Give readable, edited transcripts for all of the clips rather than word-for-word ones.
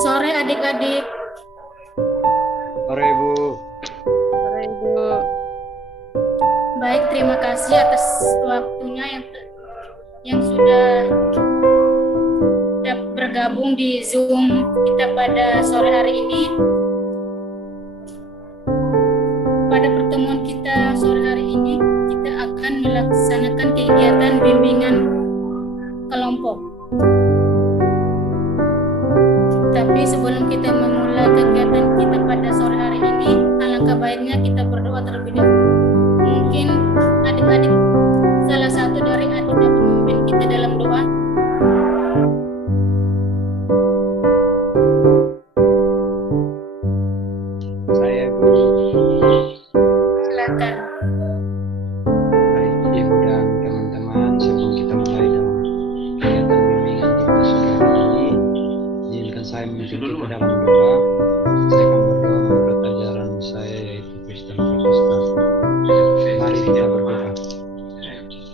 Sore adik-adik. Sore Ibu. Sore Ibu. Baik, terima kasih atas waktunya yang sudah bergabung di Zoom kita pada sore hari ini. Pada pertemuan kita sore hari ini, kita akan melaksanakan kegiatan bimbingan kelompok. Tapi sebelum kita memulai kegiatan kita pada sore hari ini, alangkah baiknya kita berdoa terlebih dahulu. Mungkin adik-adik salah satu dari adik dapat memimpin kita dalam doa. Saya Bu. Silakan. Baik Ibu dan teman-teman, sebelum kita mulai dalam kegiatan bimbingan kita sore hari ini, izinkan saya memimpin kita dalam doa. Saya akan berdoa menurut ajaran saya, yaitu Kristen Protestan. Mari kita berdoa.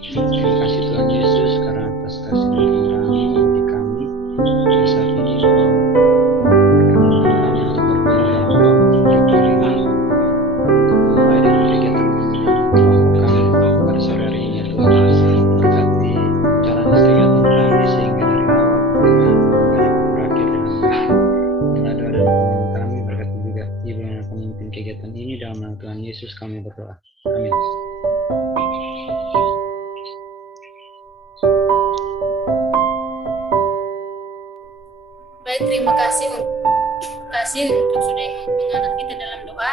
Terima kasih Tuhan Yesus karena atas kasih dan kemurahan-Mu bagi kami. Dan saat ini Engkau perkenankan kami untuk bergabung dalam kelompok ini untuk memulai dengan kegiatan bimbingan kelompok kami pada sore hari ini. Tuhan berkati jalan kegiatan kami sehingga dari awal dengan berakhir dengan baik. Inilah doa dan permohonan kami, berkati juga Ibu yang akan memimpin kegiatan ini, dalam nama Tuhan Yesus kami berdoa. Amin. Baik, terima kasih untuk sudah mengangkat kita dalam doa.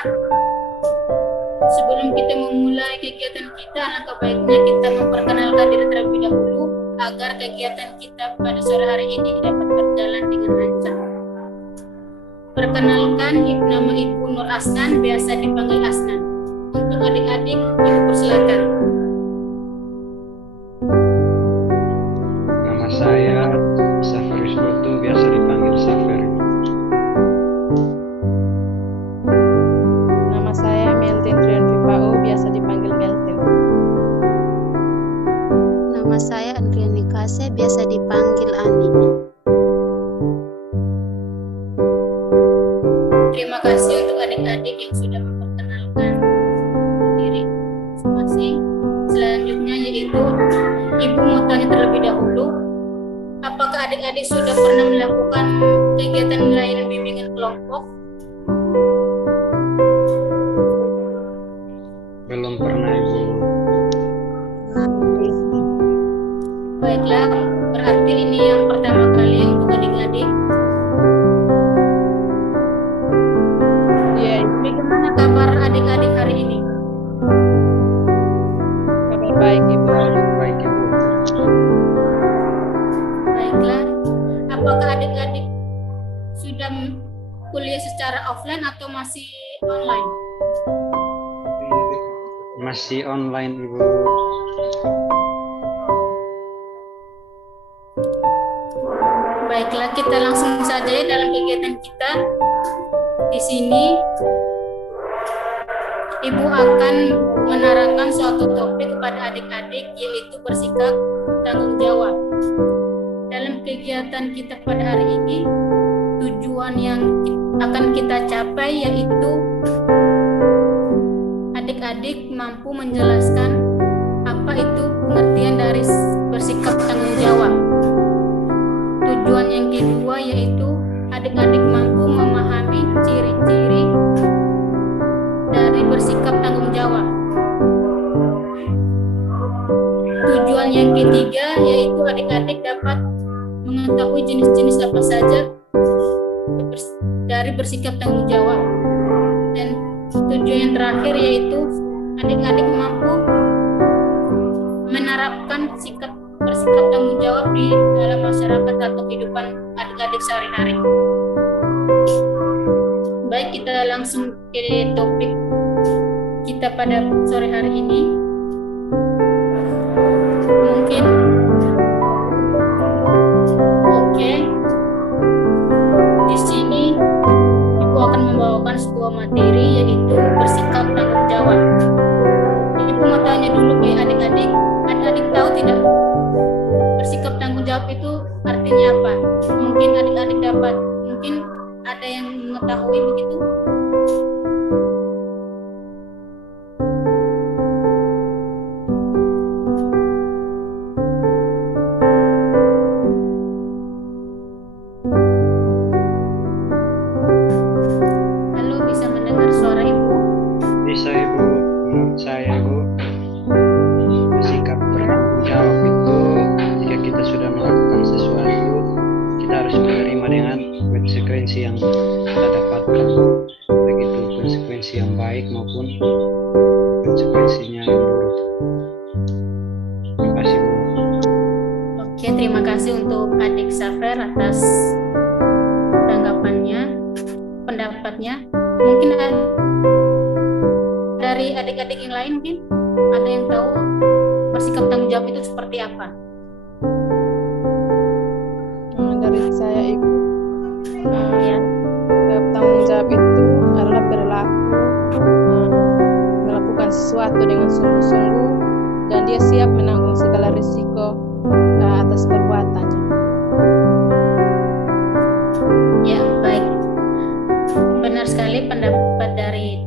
Sebelum kita memulai kegiatan kita, alangkah baiknya kita memperkenalkan diri terlebih dahulu agar kegiatan kita pada sore hari ini dapat berjalan dengan lancar. Perkenalkan, nama Ibu Nur Asnan, biasa dipanggil Asnan. Untuk adik-adik, Ibu persilakan. Nama saya Saferis Boto, biasa dipanggil Safer. Nama saya Meltin Trianvi Pau, biasa dipanggil Meltin. Nama saya Andriani Kase, biasa dipanggil Ani. Terima kasih untuk adik-adik yang sudah memperkenalkan diri masing-masing. Selanjutnya yaitu Ibu mau tanya terlebih dahulu, apakah adik-adik sudah pernah melakukan kegiatan layanan bimbingan kelompok? Belum pernah Ibu. Baiklah, berarti ini yang pertama kali untuk adik-adik. Iya, Bagaimana kabar adik-adik hari ini? kabar baik Ibu. Baik Ibu. Baiklah, apakah adik-adik sudah kuliah secara offline atau masih online? Masih online Ibu. Baiklah, kita langsung saja ya dalam kegiatan kita. Di sini Ibu akan menerangkan suatu topik kepada adik-adik, yaitu bersikap tanggung jawab. Dalam kegiatan kita pada hari ini, tujuan yang akan kita capai yaitu adik-adik mampu menjelaskan apa itu pengertian dari bersikap tanggung jawab. Tujuan yang kedua yaitu adik-adik mampu memahami ciri-ciri dari bersikap tanggung jawab. Tujuan yang ketiga yaitu adik-adik dapat mengetahui jenis-jenis apa saja dari bersikap tanggung jawab. Dan tujuan yang terakhir yaitu adik-adik mampu menerapkan bersikap tanggung jawab di dalam masyarakat atau kehidupan adik-adik sehari-hari. Baik, kita langsung ke topik kita pada sore hari ini. Mungkin oke. Di sini Ibu akan membawakan sebuah materi yaitu bersikap tanggung jawab. Ibu mau tanya dulu ke adik-adik. Adik-adik tahu tidak bersikap tanggung jawab itu artinya apa? Mungkin adik-adik dapat maupun konsekuensinya yang buruk. Terima kasih, Bu. Oke, terima kasih untuk adik Safer atas tanggapannya, pendapatnya. Mungkin dari adik-adik yang lain mungkin ada yang tahu bersikap tanggung jawab itu seperti apa? Dari saya Ibu, Ya, tanggung jawab itu adalah berlaku melakukan sesuatu dengan sungguh-sungguh dan dia siap menanggung segala risiko atas perbuatannya. ya, baik. Benar sekali pendapat dari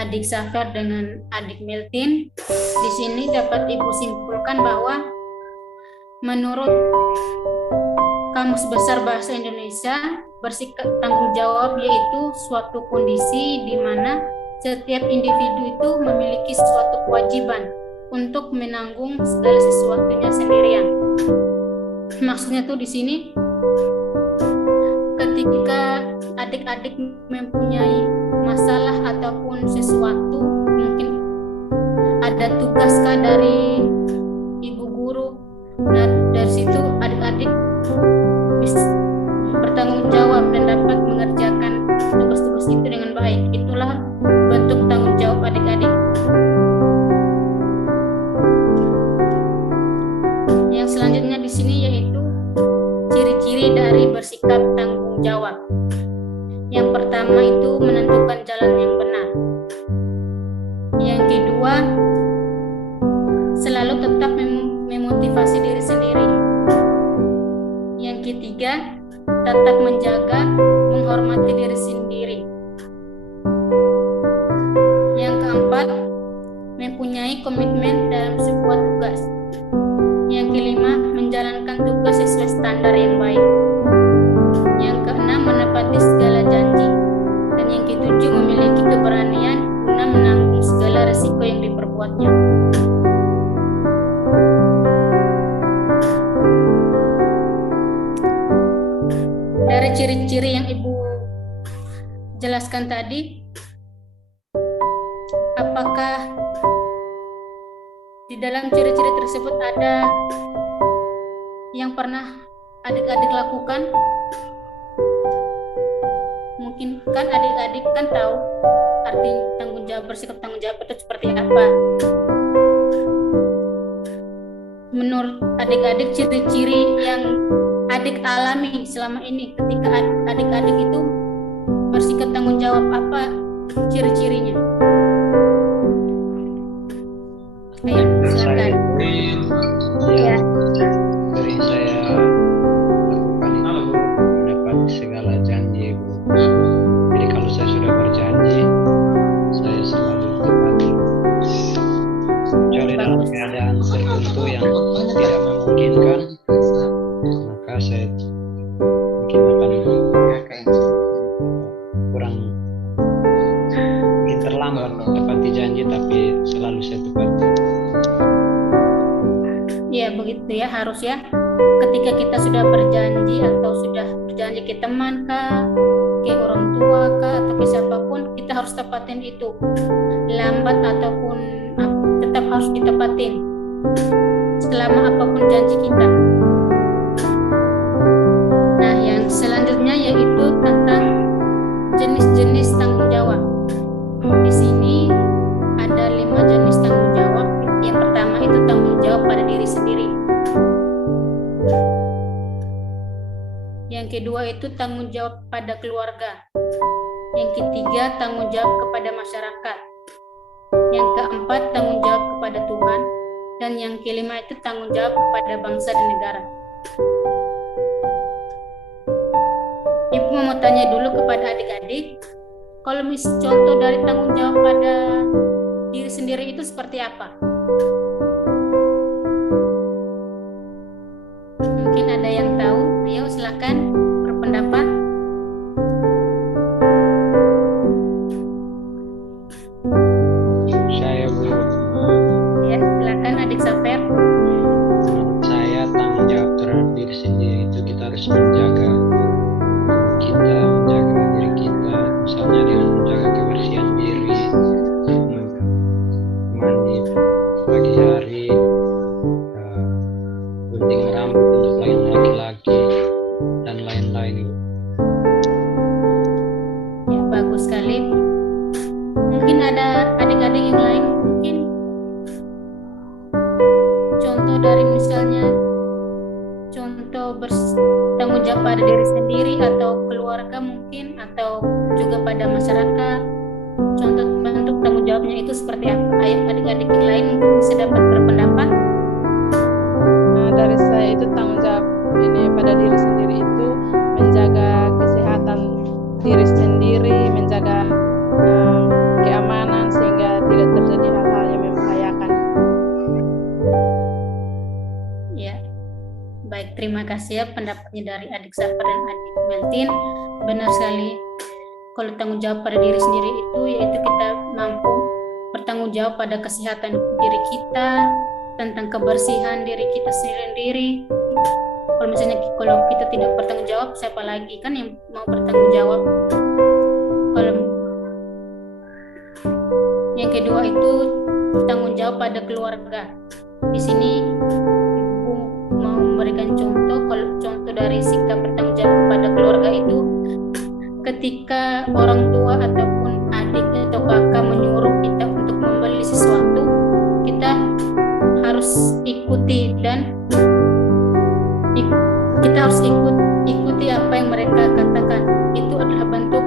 adik Safer dengan adik Meltin. Di sini dapat Ibu simpulkan bahwa menurut Kamus Besar Bahasa Indonesia, bersikap tanggung jawab yaitu suatu kondisi di mana setiap individu itu memiliki suatu kewajiban untuk menanggung segala sesuatunya sendirian. Maksudnya tuh di sini ketika adik-adik mempunyai masalah ataupun sesuatu, mungkin ada tugaskah dari ibu guru, nah dari situ adik-adik bisa bertanggung jawab dan dapat mengerjakan tugas-tugas itu dengan baik. Itulah bentuk tanggung jawab adik-adik. Yang selanjutnya di sini yaitu ciri-ciri dari bersikap tanggung jawab. Yang pertama itu menentukan jalan yang benar. Yang kedua, selalu tetap memotivasi diri sendiri. Yang ketiga, tetap menjaga, menghormati diri sendiri. Yang keempat, mempunyai komitmen dalam sebuah tugas. Yang kelima, menjalankan tugas sesuai standar yang baik. Yang keenam, menepati segala janji. Dan yang ketujuh, memiliki keberanian guna menanggung segala resiko yang diperbuatnya. Dari ciri-ciri yang Ibu jelaskan tadi, apakah di dalam ciri-ciri tersebut ada yang pernah adik-adik lakukan? Mungkin kan adik-adik kan tahu arti tanggung jawab, bersikap tanggung jawab itu seperti apa. Menurut adik-adik, ciri-ciri yang adik alami selama ini ketika adik-adik itu bersikap tanggung jawab, apa ciri-cirinya? Ayo, silakan. Ya, sering saya lakukan itu menepati segala janji, Bu. Jadi kalau saya sudah berjanji, saya selalu tepati. Kecuali dalam keadaan tertentu yang tidak memungkinkan, maka saya mungkin akan kurang, mungkin terlambat menepati janji, tapi selalu saya tepati. Ya begitu ya, harus ya. Ketika kita sudah berjanji atau sudah berjanji ke teman kah, ke orang tua kah, atau ke siapapun, kita harus tepatin itu. Lambat ataupun tetap harus ditepatin. Selama apapun janji kita. Nah, yang selanjutnya yaitu tentang jenis-jenis tanggung jawab. Di sini ada 5 jenis tanggung jawab. Yang pertama itu tanggung jawab pada diri sendiri. Yang kedua itu tanggung jawab pada keluarga. Yang ketiga tanggung jawab kepada masyarakat. Yang keempat tanggung jawab kepada Tuhan. Dan yang kelima itu tanggung jawab kepada bangsa dan negara. Ibu mau tanya dulu kepada adik-adik, kalau contoh dari tanggung jawab pada diri sendiri itu seperti apa? Mungkin ada yang tahu? Ayo silakan berpendapat. Saya, Bu, Ya, silakan adik Safer. menurut saya tanggung jawab terhadap diri sendiri itu kita harus menjaga diri kita, misalnya dengan menjaga kebersihan diri, adik-adik yang lain mungkin contoh dari misalnya contoh bertanggung jawab pada diri sendiri atau keluarga mungkin atau juga pada masyarakat. Contoh bentuk tanggung jawabnya itu seperti apa? Ayo adik-adik yang lain mungkin bisa dapat berpendapat. Dari saya itu tanggung jawab ini pada diri sendiri itu menjaga kesehatan diri sendiri, menjaga keamanan sehingga tidak terjadi hal-hal yang membahayakan. Ya, baik, terima kasih ya pendapatnya dari adik Zafar dan adik Meltin. Benar sekali, kalau tanggung jawab pada diri sendiri itu yaitu kita mampu bertanggung jawab pada kesehatan diri kita, tentang kebersihan diri kita sendiri. Kalau misalnya kalau kita tidak bertanggung jawab, siapa lagi kan yang mau bertanggung jawab? Kalau yang kedua itu tanggung jawab pada keluarga. Di sini Ibu mau memberikan contoh. Kalau contoh dari sikap bertanggung jawab pada keluarga itu, ketika orang tua ataupun adik atau kakak menyuruh kita untuk membeli sesuatu, kita harus ikuti dan kita harus ikuti apa yang mereka katakan. Itu adalah bentuk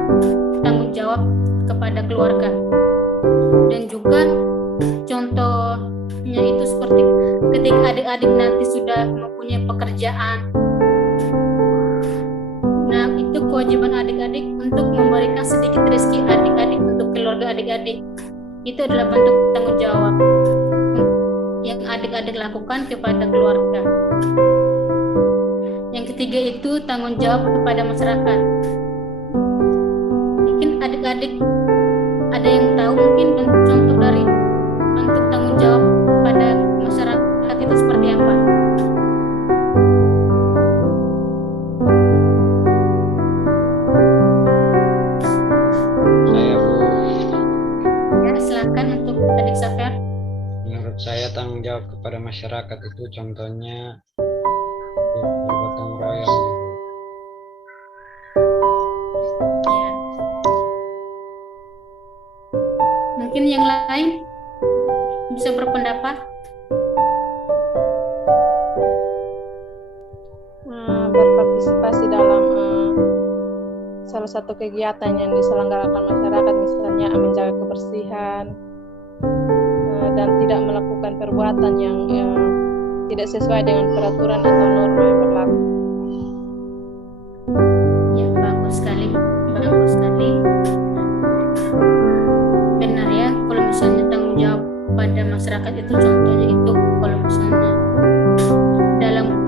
tanggung jawab kepada keluarga. Dan juga contohnya itu seperti ketika adik-adik nanti sudah mempunyai pekerjaan, nah itu kewajiban adik-adik untuk memberikan sedikit rezeki adik-adik untuk keluarga adik-adik. Itu adalah bentuk tanggung jawab yang adik-adik lakukan kepada keluarga. Yang ketiga itu tanggung jawab kepada masyarakat. Mungkin adik-adik ada yang tahu mungkin contoh dari bentuk tanggung jawab pada masyarakat itu seperti apa? Saya, Bu. Ya, silakan untuk adik Safar. Menurut saya tanggung jawab kepada masyarakat itu contohnya bergotong royong. Ya. Mungkin yang lain bisa berpendapat. Berpartisipasi dalam salah satu kegiatan yang diselenggarakan masyarakat, misalnya menjaga kebersihan dan tidak melakukan perbuatan yang tidak sesuai dengan peraturan atau norma yang berlaku. Ya, bagus sekali, bagus sekali. Benar ya, kalau misalnya tanggung jawab pada masyarakat itu contohnya itu kalau misalnya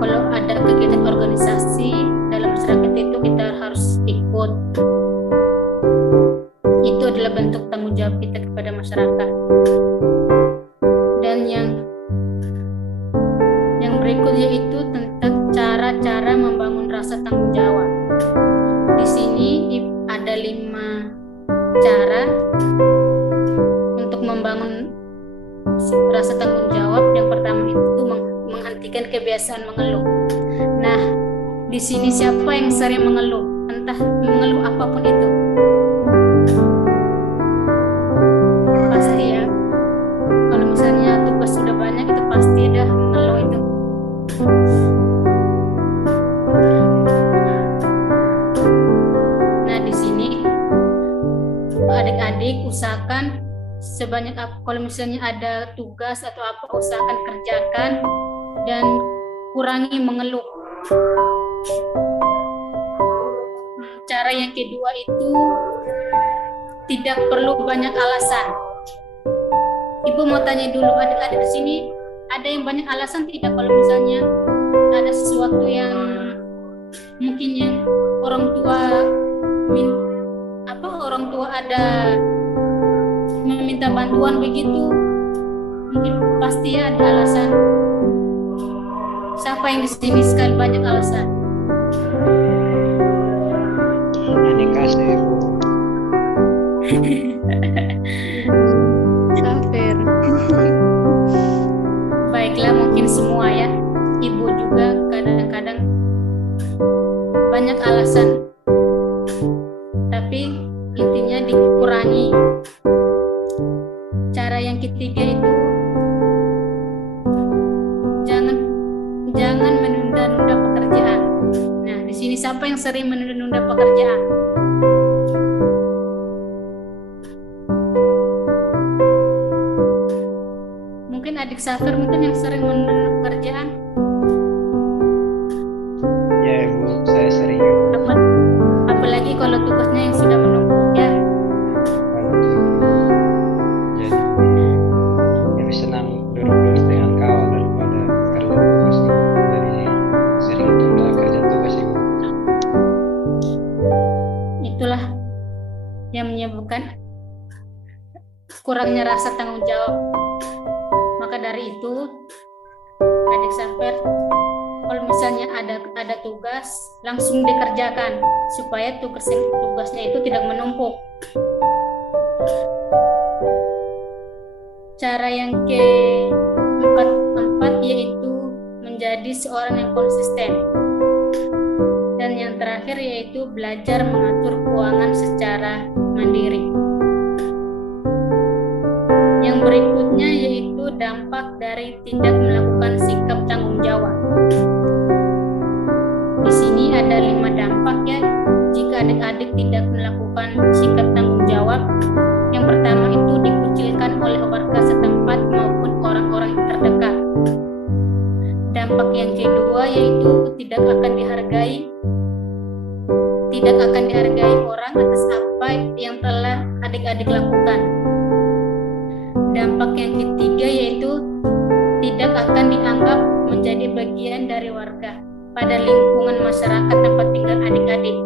kalau ada kegiatan organisasi dalam masyarakat itu kita harus ikut. Itu adalah bentuk tanggung jawab kita kepada masyarakat. Dan yang berikutnya itu tentang cara-cara membangun rasa tanggung jawab. Di sini ada 5 cara untuk membangun rasa tanggung jawab. Yang pertama itu menghentikan kebiasaan mengeluh. Nah, di sini siapa yang sering mengeluh? Entah mengeluh apapun itu. Pasti ya. Kalau misalnya tugas sudah banyak itu pasti dah mengeluh itu. Nah, di sini adik-adik usahakan sebanyak apa, kalau misalnya ada tugas atau apa, usahakan kerjakan dan kurangi mengeluh. Cara yang kedua itu tidak perlu banyak alasan. Ibu mau tanya dulu adik-adik di sini, ada yang banyak alasan tidak kalau misalnya ada sesuatu yang mungkin yang orang tua ada meminta bantuan begitu, mungkin pasti ya ada alasan. Siapa yang di sini sekali banyak alasan? Adik kasih, Bu. Safir. Baiklah, mungkin semua ya. Ibu juga kadang-kadang banyak alasan. Tapi intinya dikurangi. Cara yang ketiga itu jangan menunda-nunda pekerjaan. Nah, di sini siapa yang sering menunda-nunda pekerjaan? Mungkin adik Safir mungkin yang sering menunda pekerjaan. Ya Ibu, saya sering. Apalagi kalau tugasnya yang sudah menumpuk ya. Jadi lebih senang duduk-duduk dengan kawan daripada kerja tugas. Jadi sering tunda kerja tugas Ibu. Itulah yang menyebabkan kurangnya rasa tanggung jawab. Maka dari itu, adik Safir, kalau misalnya ada tugas, langsung dikerjakan supaya tugasnya itu tidak menumpuk. Cara yang keempat yaitu menjadi seorang yang konsisten. Dan yang terakhir yaitu belajar mengatur keuangan secara mandiri. Yang berikutnya yaitu dampak dari tidak melakukan sikap tanggung jawab. Di sini ada 5 dampak ya jika adik-adik tidak melakukan sikap tanggung jawab. Yang pertama itu dikucilkan oleh warga setempat maupun orang-orang terdekat. Dampak yang kedua yaitu tidak akan dihargai orang atas apa yang telah adik-adik lakukan. Dampak yang ketiga yaitu tidak akan dianggap menjadi bagian dari warga pada lingkungan masyarakat tempat tinggal adik-adik.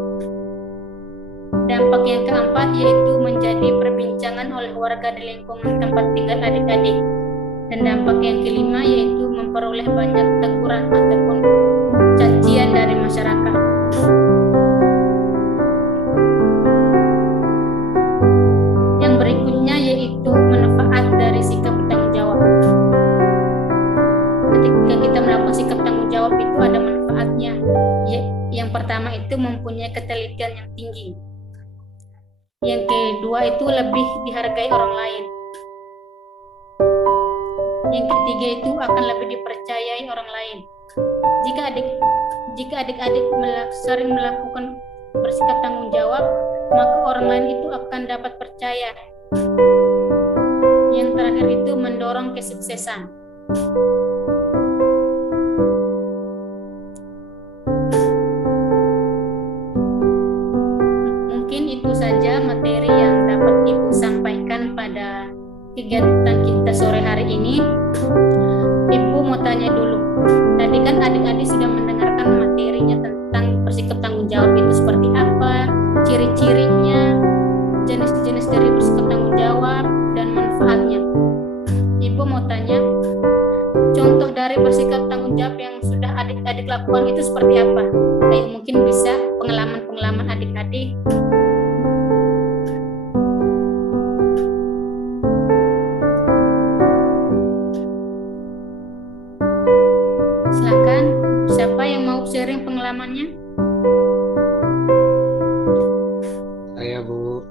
Dampak yang keempat yaitu menjadi perbincangan oleh warga di lingkungan tempat tinggal adik-adik. Dan dampak yang kelima yaitu memperoleh banyak teguran ataupun cacian dari masyarakat. Yang berikutnya yaitu manfaat dari sikap bertanggung jawab. Ketika kita melakukan sikap tanggung jawab itu ada manfaatnya. Yang pertama itu mempunyai ketelitian yang tinggi. Yang kedua itu lebih dihargai orang lain. Yang ketiga itu akan lebih dipercayai orang lain. Jika adik-adik sering melakukan bersikap tanggung jawab, maka orang lain itu akan dapat percaya. Yang terakhir itu mendorong kesuksesan. Mungkin itu saja materi yang dapat Ibu sampaikan pada kegiatan kita sore hari ini. Ibu mau tanya dulu. Tadi kan adik-adik sudah mendengarkan materinya tentang bersikap tanggung jawab itu seperti apa, ciri-cirinya, jenis-jenis dari bersikap tanggung jawab, dan manfaatnya. Ibu mau tanya, contoh dari bersikap tanggung jawab yang sudah adik-adik lakukan itu seperti apa? Ayo mungkin bisa pengalaman-pengalaman adik-adik. Silakan, siapa yang mau sharing pengalamannya? Saya Bu.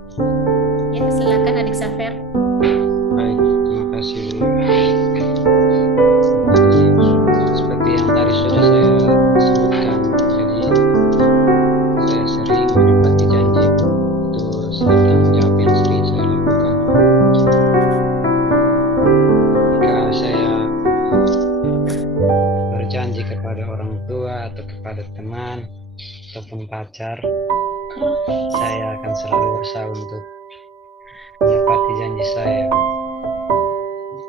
Ya, silakan adik Safir. Baik, terima kasih. Seperti yang tadi sudah saya sebutkan, jadi saya sering menepati janji itu sikap tanggung jawab yang sering saya lakukan. Jika saya berjanji kepada orang tua atau kepada teman ataupun pacar, saya akan selalu berusaha untuk menepati janji saya,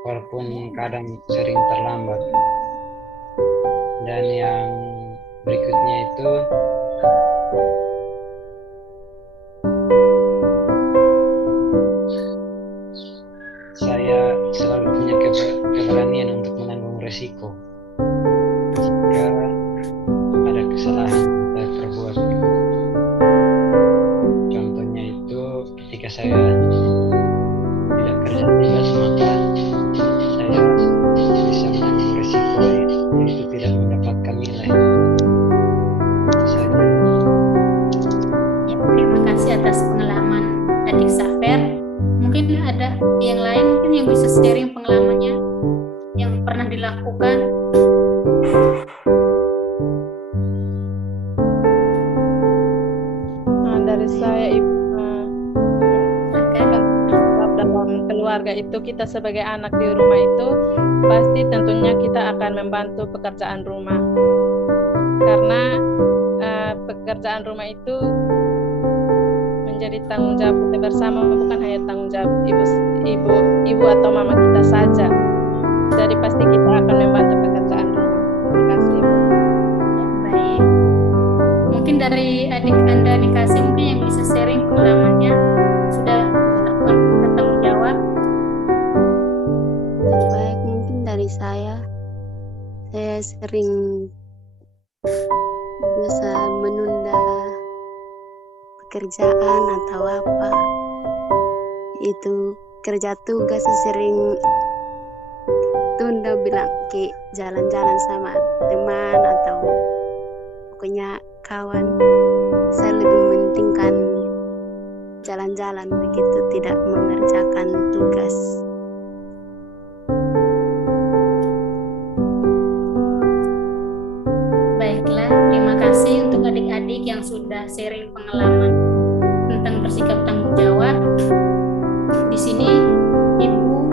walaupun kadang sering terlambat. Dan yang berikutnya itu saya selalu punya keberanian untuk menanggung resiko jika ada kesalahan yang saya perbuat. Contohnya itu ketika saya tidak kerja tugas, maka saya bisa menanggung resiko yaitu tidak mendapatkan nilai. Ya, terima kasih atas pengalaman adik Safir. Mungkin ada yang lain mungkin yang bisa sharing pengalamannya yang pernah dilakukan. Dari saya Ibu, Silakan. dalam keluarga itu kita sebagai anak di rumah itu pasti tentunya kita akan membantu pekerjaan rumah, karena pekerjaan rumah itu menjadi tanggung jawab kita bersama, bukan hanya tanggung jawab ibu atau mama kita saja. Jadi pasti kita akan membantu pekerjaan rumah. Terima kasih Ibu. Baik. Mungkin dari adik Anda dikasih mungkin yang bisa sharing pengalamannya sudah melakukan tanggung jawab. Baik, mungkin dari saya sering biasa menunda pekerjaan atau apa, itu kerja tugas sering tunda, bilang ke jalan-jalan sama teman atau pokoknya kawan. Saya lebih mementingkan jalan-jalan begitu, tidak mengerjakan tugas. Baiklah, terima kasih untuk adik-adik yang sudah sharing pengalaman tentang bersikap tanggung jawab. Di sini Ibu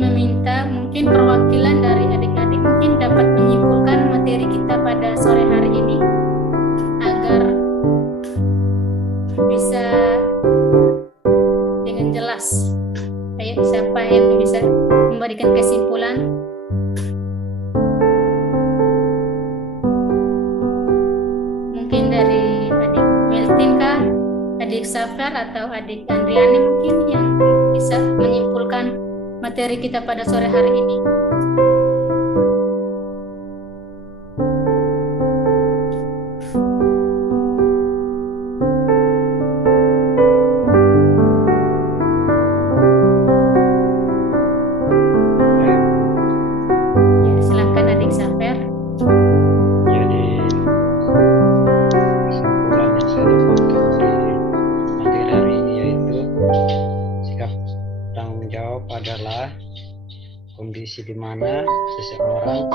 meminta mungkin perwakilan dari adik-adik mungkin dapat menyimpulkan materi kita pada sore hari ini agar bisa dengan jelas. Ayo, siapa yang bisa memberikan kesimpulan? Mungkin dari adik Meltin kah, adik Safar atau adik Andriani mungkin yang bisa menyimpulkan materi kita pada sore hari ini. Ya, silakan adik Safar. Jadi kesimpulan yang saya dapatkan dari materi hari ini yaitu sikap tanggung jawab adalah kondisi di mana seseorang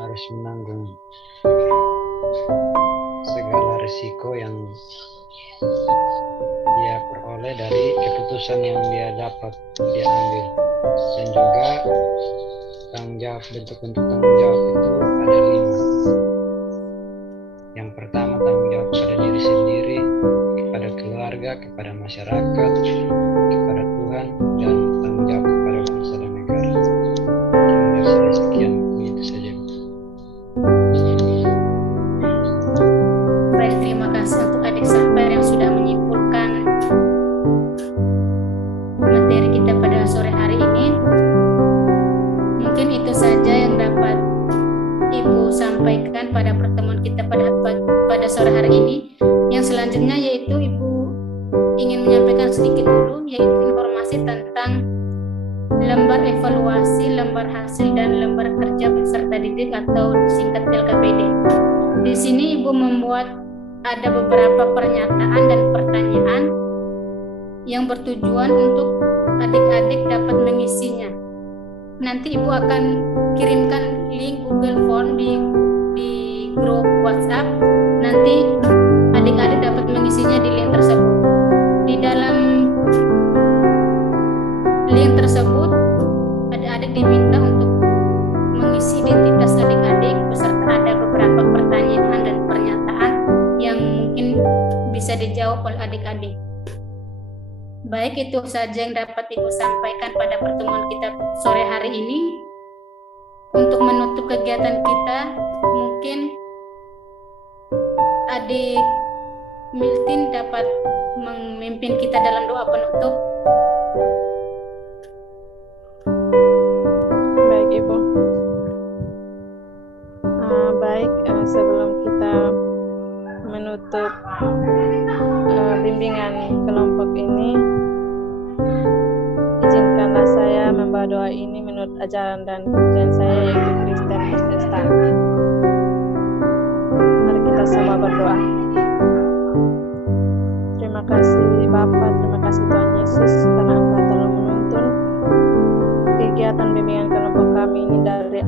harus menanggung segala risiko yang dia peroleh dari keputusan yang dia dapat dia ambil, dan juga tanggung jawab, bentuk-bentuk tanggung jawab itu ada 5. Yang pertama, tanggung jawab pada diri sendiri, kepada keluarga, kepada masyarakat, kepada Tuhan, dan tanggung jawab kepada bangsa dan negara. Dari saya sekian, itu saja. Baik, terima kasih untuk adik Safar yang sudah menyimpulkan materi kita pada sore hari ini. Mungkin itu saja yang dapat Ibu sampaikan pada pertemuan kita pada sore hari ini. Yang selanjutnya yaitu Ibu ingin menyampaikan sedikit dulu, yaitu informasi tentang lembar evaluasi, lembar hasil, dan lembar kerja peserta didik atau singkat LKPD. Di sini Ibu membuat ada beberapa pernyataan dan pertanyaan yang bertujuan untuk adik-adik dapat mengisinya. Nanti Ibu akan kirimkan link Google Form di grup WhatsApp. Nanti adik-adik dapat mengisinya di link tersebut. Di dalam link tersebut, adik-adik diminta untuk mengisi identitas adik-adik beserta ada beberapa pertanyaan dan pernyataan yang mungkin bisa dijawab oleh adik-adik. Baik, itu saja yang dapat Ibu sampaikan pada pertemuan kita sore hari ini. Untuk menutup kegiatan kita, mungkin adik Miltin dapat memimpin kita dalam doa penutup. Baik Ibu. Sebelum kita menutup bimbingan kelompok ini, izinkanlah saya membawa doa ini menurut ajaran dan kepercayaan saya, yaitu Kristen Protestan. Mari kita semua berdoa. Terima kasih Bapa, terima kasih Tuhan Yesus karena Engkau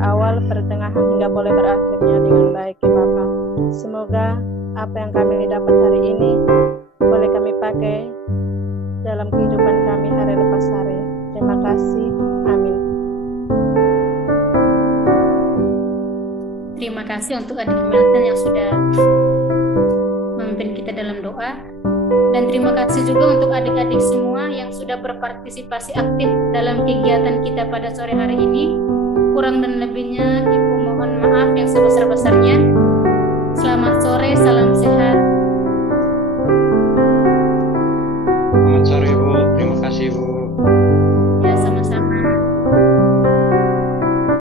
awal, pertengahan, hingga boleh berakhirnya dengan baik ya Bapa. Semoga apa yang kami dapat hari ini boleh kami pakai dalam kehidupan kami hari lepas hari. Terima kasih. Amin. Terima kasih untuk adik Melton yang sudah memimpin kita dalam doa. Dan terima kasih juga untuk adik-adik semua yang sudah berpartisipasi aktif dalam kegiatan kita pada sore hari ini. Kurang dan lebihnya Ibu mohon maaf yang sebesar